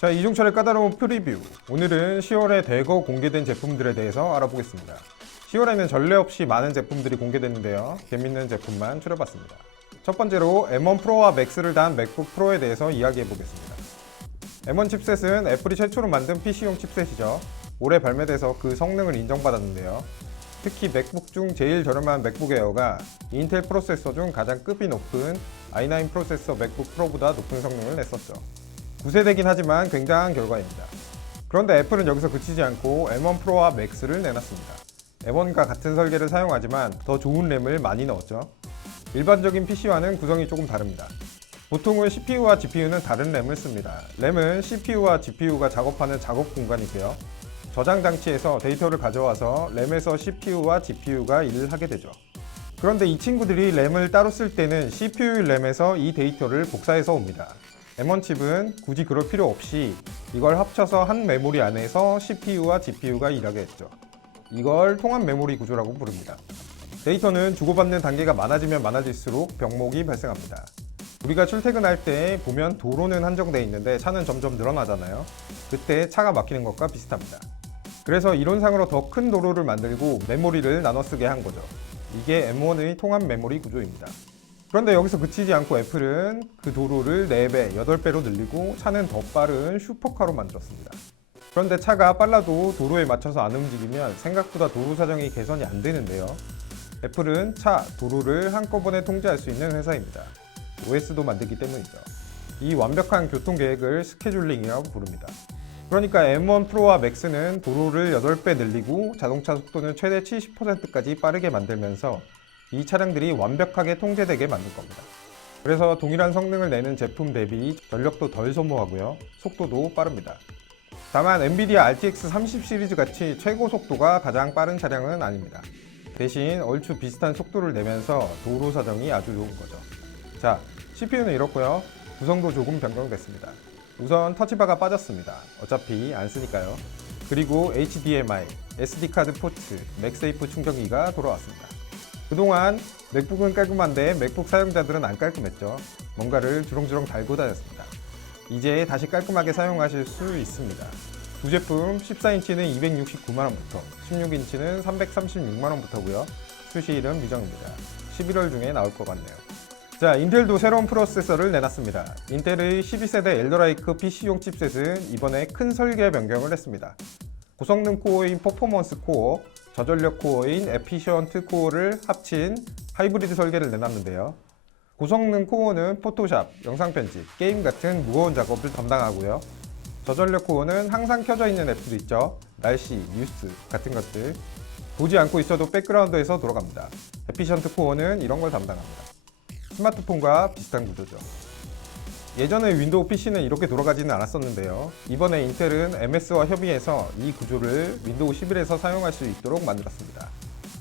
자, 이중철의 까다로운 프리뷰. 오늘은 10월에 대거 공개된 제품들에 대해서 알아보겠습니다. 10월에는 전례 없이 많은 제품들이 공개됐는데요. 재밌는 제품만 추려봤습니다. 첫 번째로 M1 프로와 맥스를 단 맥북 프로에 대해서 이야기해보겠습니다. M1 칩셋은 애플이 최초로 만든 PC용 칩셋이죠. 올해 발매돼서 그 성능을 인정받았는데요. 특히 맥북 중 제일 저렴한 맥북 에어가 인텔 프로세서 중 가장 급이 높은 i9 프로세서 맥북 프로보다 높은 성능을 냈었죠. 9세대긴 하지만 굉장한 결과입니다. 그런데 애플은 여기서 그치지 않고 M1 프로와 맥스를 내놨습니다. M1과 같은 설계를 사용하지만 더 좋은 램을 많이 넣었죠. 일반적인 PC와는 구성이 조금 다릅니다. 보통은 CPU와 GPU는 다른 램을 씁니다. 램은 CPU와 GPU가 작업하는 작업 공간이고요. 저장 장치에서 데이터를 가져와서 램에서 CPU와 GPU가 일을 하게 되죠. 그런데 이 친구들이 램을 따로 쓸 때는 CPU 램에서 이 데이터를 복사해서 옵니다. M1 칩은 굳이 그럴 필요 없이 이걸 합쳐서 한 메모리 안에서 CPU와 GPU가 일하게 했죠. 이걸 통합 메모리 구조라고 부릅니다. 데이터는 주고받는 단계가 많아지면 많아질수록 병목이 발생합니다. 우리가 출퇴근할 때 보면 도로는 한정되어 있는데 차는 점점 늘어나잖아요. 그때 차가 막히는 것과 비슷합니다. 그래서 이론상으로 더 큰 도로를 만들고 메모리를 나눠 쓰게 한 거죠. 이게 M1의 통합 메모리 구조입니다. 그런데 여기서 그치지 않고 애플은 그 도로를 4배, 8배로 늘리고 차는 더 빠른 슈퍼카로 만들었습니다. 그런데 차가 빨라도 도로에 맞춰서 안 움직이면 생각보다 도로 사정이 개선이 안 되는데요. 애플은 차, 도로를 한꺼번에 통제할 수 있는 회사입니다. OS도 만들기 때문이죠. 이 완벽한 교통 계획을 스케줄링이라고 부릅니다. 그러니까 M1 프로와 맥스는 도로를 8배 늘리고 자동차 속도는 최대 70%까지 빠르게 만들면서 이 차량들이 완벽하게 통제되게 만들 겁니다. 그래서 동일한 성능을 내는 제품 대비 전력도 덜 소모하고요. 속도도 빠릅니다. 다만 엔비디아 RTX 30 시리즈 같이 최고 속도가 가장 빠른 차량은 아닙니다. 대신 얼추 비슷한 속도를 내면서 도로 사정이 아주 좋은 거죠. 자, CPU는 이렇고요. 구성도 조금 변경됐습니다. 우선 터치바가 빠졌습니다. 어차피 안 쓰니까요. 그리고 HDMI, SD카드 포트, 맥세이프 충전기가 돌아왔습니다. 그동안 맥북은 깔끔한데 맥북 사용자들은 안 깔끔했죠. 뭔가를 주렁주렁 달고 다녔습니다. 이제 다시 깔끔하게 사용하실 수 있습니다. 두 제품 14인치는 269만원부터 16인치는 336만원부터고요. 출시일은 미정입니다. 11월 중에 나올 것 같네요. 자, 인텔도 새로운 프로세서를 내놨습니다. 인텔의 12세대 엘더라이크 PC용 칩셋은 이번에 큰 설계 변경을 했습니다. 고성능 코어인 퍼포먼스 코어, 저전력 코어인 에피션트 코어를 합친 하이브리드 설계를 내놨는데요. 고성능 코어는 포토샵, 영상 편집, 게임 같은 무거운 작업을 담당하고요. 저전력 코어는 항상 켜져 있는 앱도 있죠. 날씨, 뉴스 같은 것들. 보지 않고 있어도 백그라운드에서 돌아갑니다. 에피션트 코어는 이런 걸 담당합니다. 스마트폰과 비슷한 구조죠. 예전에 윈도우 PC는 이렇게 돌아가지는 않았었는데요. 이번에 인텔은 MS와 협의해서 이 구조를 윈도우 11에서 사용할 수 있도록 만들었습니다.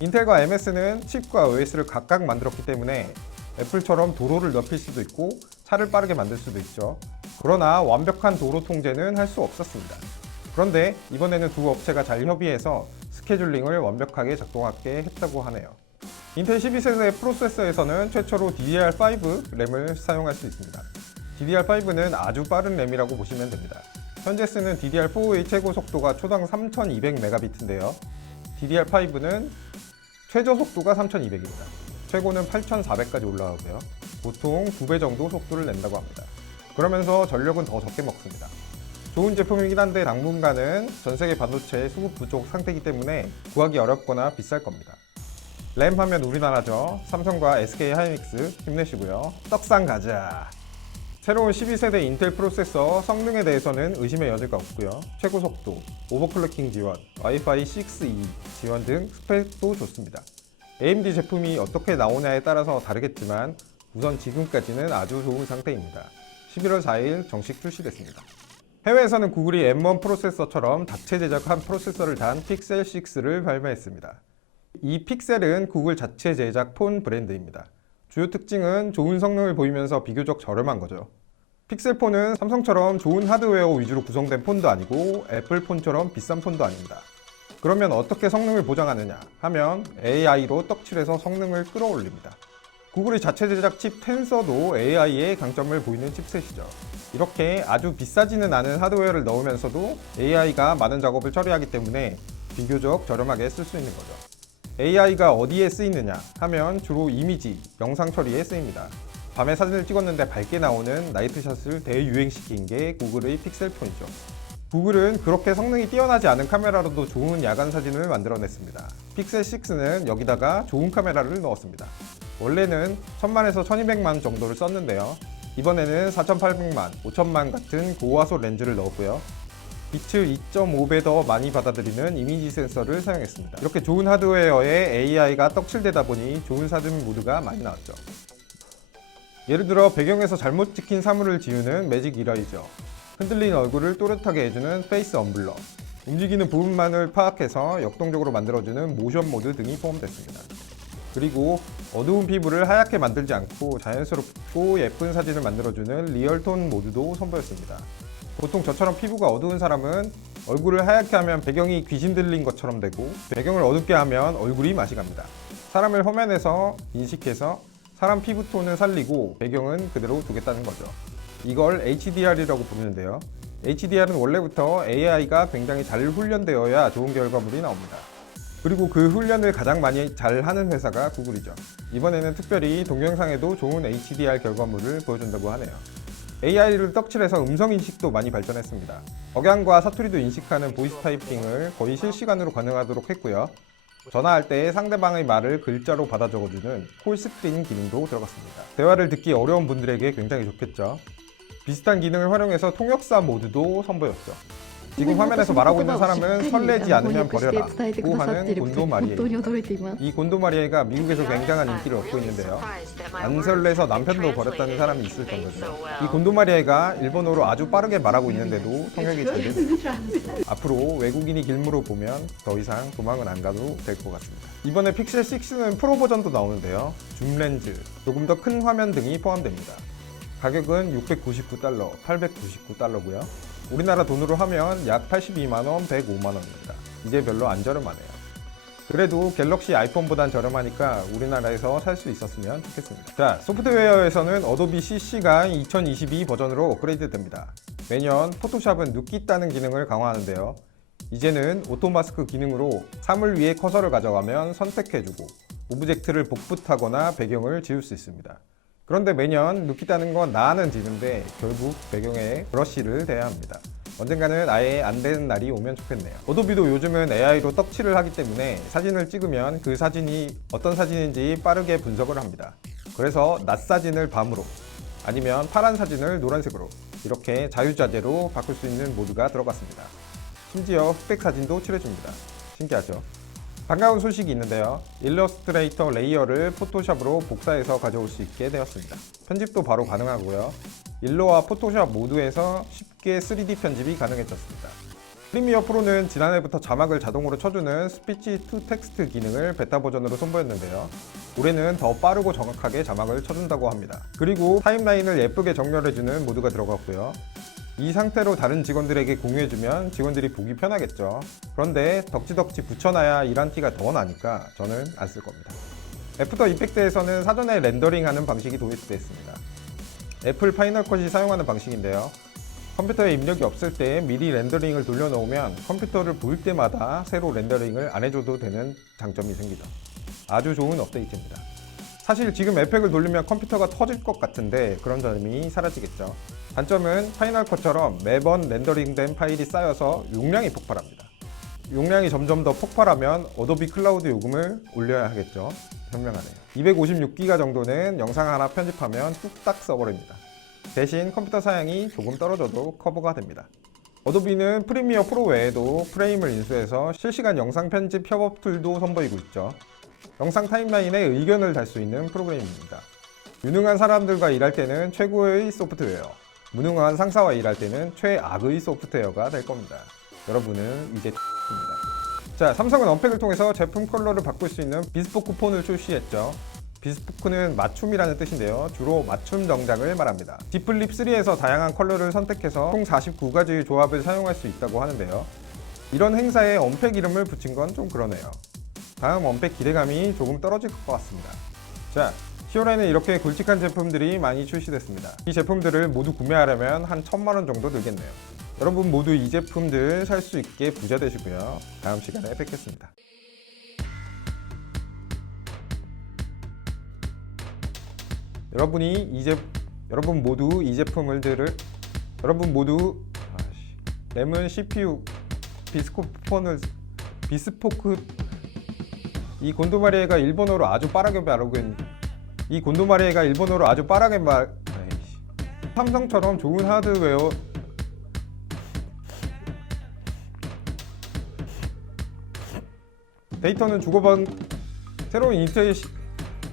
인텔과 MS는 칩과 OS를 각각 만들었기 때문에 애플처럼 도로를 넓힐 수도 있고 차를 빠르게 만들 수도 있죠. 그러나 완벽한 도로 통제는 할 수 없었습니다. 그런데 이번에는 두 업체가 잘 협의해서 스케줄링을 완벽하게 작동하게 했다고 하네요. 인텔 12세대 프로세서에서는 최초로 DDR5 램을 사용할 수 있습니다. DDR5는 아주 빠른 램이라고 보시면 됩니다. 현재 쓰는 DDR4의 최고 속도가 초당 3200Mb인데요. DDR5는 최저 속도가 3200입니다. 최고는 8400까지 올라가고요. 보통 2배 정도 속도를 낸다고 합니다. 그러면서 전력은 더 적게 먹습니다. 좋은 제품이긴 한데 당분간은 전세계 반도체 수급 부족 상태이기 때문에 구하기 어렵거나 비쌀 겁니다. 램 하면 우리나라죠. 삼성과 SK 하이닉스 힘내시고요. 떡상 가자! 새로운 12세대 인텔 프로세서 성능에 대해서는 의심의 여지가 없고요. 최고 속도, 오버클럭킹 지원, 와이파이 6E 지원 등 스펙도 좋습니다. AMD 제품이 어떻게 나오냐에 따라서 다르겠지만 우선 지금까지는 아주 좋은 상태입니다. 11월 4일 정식 출시됐습니다. 해외에서는 구글이 M1 프로세서처럼 자체 제작한 프로세서를 단 픽셀 6를 발매했습니다. 이 픽셀은 구글 자체 제작 폰 브랜드입니다. 주요 특징은 좋은 성능을 보이면서 비교적 저렴한 거죠. 픽셀폰은 삼성처럼 좋은 하드웨어 위주로 구성된 폰도 아니고 애플폰처럼 비싼 폰도 아닙니다. 그러면 어떻게 성능을 보장하느냐 하면 AI로 떡칠해서 성능을 끌어올립니다. 구글의 자체 제작 칩 텐서도 AI의 강점을 보이는 칩셋이죠. 이렇게 아주 비싸지는 않은 하드웨어를 넣으면서도 AI가 많은 작업을 처리하기 때문에 비교적 저렴하게 쓸 수 있는 거죠. AI가 어디에 쓰이느냐 하면 주로 이미지, 영상 처리에 쓰입니다. 밤에 사진을 찍었는데 밝게 나오는 나이트샷을 대유행시킨 게 구글의 픽셀폰이죠. 구글은 그렇게 성능이 뛰어나지 않은 카메라로도 좋은 야간 사진을 만들어냈습니다. 픽셀6는 여기다가 좋은 카메라를 넣었습니다. 원래는 1000만에서 1200만 정도를 썼는데요. 이번에는 4800만, 5000만 같은 고화소 렌즈를 넣었고요. 빛을 2.5배 더 많이 받아들이는 이미지 센서를 사용했습니다. 이렇게 좋은 하드웨어에 AI가 떡칠되다 보니 좋은 사진 모드가 많이 나왔죠. 예를 들어 배경에서 잘못 찍힌 사물을 지우는 매직 이러이저, 흔들린 얼굴을 또렷하게 해주는 페이스 언블러, 움직이는 부분만을 파악해서 역동적으로 만들어주는 모션 모드 등이 포함됐습니다. 그리고 어두운 피부를 하얗게 만들지 않고 자연스럽고 예쁜 사진을 만들어주는 리얼톤 모드도 선보였습니다. 보통 저처럼 피부가 어두운 사람은 얼굴을 하얗게 하면 배경이 귀신 들린 것처럼 되고, 배경을 어둡게 하면 얼굴이 맛이 갑니다. 사람을 화면에서 인식해서 사람 피부톤을 살리고 배경은 그대로 두겠다는 거죠. 이걸 HDR이라고 부르는데요. HDR은 원래부터 AI가 굉장히 잘 훈련되어야 좋은 결과물이 나옵니다. 그리고 그 훈련을 가장 많이 잘 하는 회사가 구글이죠. 이번에는 특별히 동영상에도 좋은 HDR 결과물을 보여준다고 하네요. AI를 떡칠해서 음성 인식도 많이 발전했습니다. 억양과 사투리도 인식하는 보이스 타이핑을 거의 실시간으로 가능하도록 했고요. 전화할 때 상대방의 말을 글자로 받아 적어주는 콜스크린 기능도 들어갔습니다. 대화를 듣기 어려운 분들에게 굉장히 좋겠죠. 비슷한 기능을 활용해서 통역사 모드도 선보였죠. 지금 화면에서 말하고 있는 사람은 설레지 않으면 버려라 고 하는 곤도 마리에. 이 곤도 마리에가 미국에서 굉장한 인기를 얻고 있는데요. 안 설레서 남편도 버렸다는 사람이 있을 정도죠. 이 곤도 마리에가 일본어로 아주 빠르게 말하고 있는데도 통역이 잘 됩니다. 앞으로 외국인이 길물을 보면 더 이상 도망은 안 가도 될 것 같습니다. 이번에 픽셀 6는 프로 버전도 나오는데요. 줌 렌즈, 조금 더 큰 화면 등이 포함됩니다. 가격은 $699, $899고요. 우리나라 돈으로 하면 약 82만원, 105만원입니다. 이제 별로 안 저렴하네요. 그래도 갤럭시 아이폰보단 저렴하니까 우리나라에서 살 수 있었으면 좋겠습니다. 자, 소프트웨어에서는 어도비 CC가 2022 버전으로 업그레이드 됩니다. 매년 포토샵은 눕기 따는 기능을 강화하는데요. 이제는 오토마스크 기능으로 사물 위에 커서를 가져가면 선택해주고 오브젝트를 복붙하거나 배경을 지울 수 있습니다. 그런데 매년 눕기 따는 건 나는 지는데 결국 배경에 브러쉬를 대야 합니다. 언젠가는 아예 안 되는 날이 오면 좋겠네요. 어도비도 요즘은 AI로 떡칠을 하기 때문에 사진을 찍으면 그 사진이 어떤 사진인지 빠르게 분석을 합니다. 그래서 낮 사진을 밤으로, 아니면 파란 사진을 노란색으로 이렇게 자유자재로 바꿀 수 있는 모드가 들어갔습니다. 심지어 흑백 사진도 칠해줍니다. 신기하죠? 반가운 소식이 있는데요. 일러스트레이터 레이어를 포토샵으로 복사해서 가져올 수 있게 되었습니다. 편집도 바로 가능하고요. 일러와 포토샵 모두에서 쉽게 3D 편집이 가능해졌습니다. 프리미어 프로는 지난해부터 자막을 자동으로 쳐주는 스피치 투 텍스트 기능을 베타 버전으로 선보였는데요. 올해는 더 빠르고 정확하게 자막을 쳐준다고 합니다. 그리고 타임라인을 예쁘게 정렬해주는 모드가 들어갔고요. 이 상태로 다른 직원들에게 공유해주면 직원들이 보기 편하겠죠. 그런데 덕지덕지 붙여놔야 일한 티가 더 나니까 저는 안 쓸 겁니다. 애프터 이펙트에서는 사전에 렌더링하는 방식이 도입되었습니다. 애플 파이널 컷이 사용하는 방식인데요. 컴퓨터에 입력이 없을 때 미리 렌더링을 돌려놓으면 컴퓨터를 볼 때마다 새로 렌더링을 안 해줘도 되는 장점이 생기죠. 아주 좋은 업데이트입니다. 사실 지금 에펙을 돌리면 컴퓨터가 터질 것 같은데 그런 점이 사라지겠죠. 단점은 파이널 컷처럼 매번 렌더링된 파일이 쌓여서 용량이 폭발합니다. 용량이 점점 더 폭발하면 어도비 클라우드 요금을 올려야 하겠죠. 현명하네요. 256기가 정도는 영상 하나 편집하면 뚝딱 써버립니다. 대신 컴퓨터 사양이 조금 떨어져도 커버가 됩니다. 어도비는 프리미어 프로 외에도 프레임을 인수해서 실시간 영상 편집 협업 툴도 선보이고 있죠. 영상 타임라인에 의견을 달 수 있는 프로그램입니다. 유능한 사람들과 일할 때는 최고의 소프트웨어, 무능한 상사와 일할 때는 최악의 소프트웨어가 될 겁니다. 여러분은 이제 X입니다. 자, 삼성은 언팩을 통해서 제품 컬러를 바꿀 수 있는 비스포크 폰을 출시했죠. 비스포크는 맞춤이라는 뜻인데요. 주로 맞춤 정장을 말합니다. 디플립 3에서 다양한 컬러를 선택해서 총 49가지의 조합을 사용할 수 있다고 하는데요. 이런 행사에 언팩 이름을 붙인 건 좀 그러네요. 다음 언팩 기대감이 조금 떨어질 것 같습니다. 자, 10월에는 이렇게 굵직한 제품들이 많이 출시됐습니다. 이 제품들을 모두 구매하려면 한 1000만 원 정도 들겠네요. 여러분 모두 이 제품들 살 수 있게 부자 되시고요. 다음 시간에 뵙겠습니다. 여러분 모두 이 제품을 램은 CPU 비스포크 이 곤도마리에가 일본어로 아주 빠르게 삼성처럼 좋은 하드웨어 데이터는 주고받은 새로운 인텔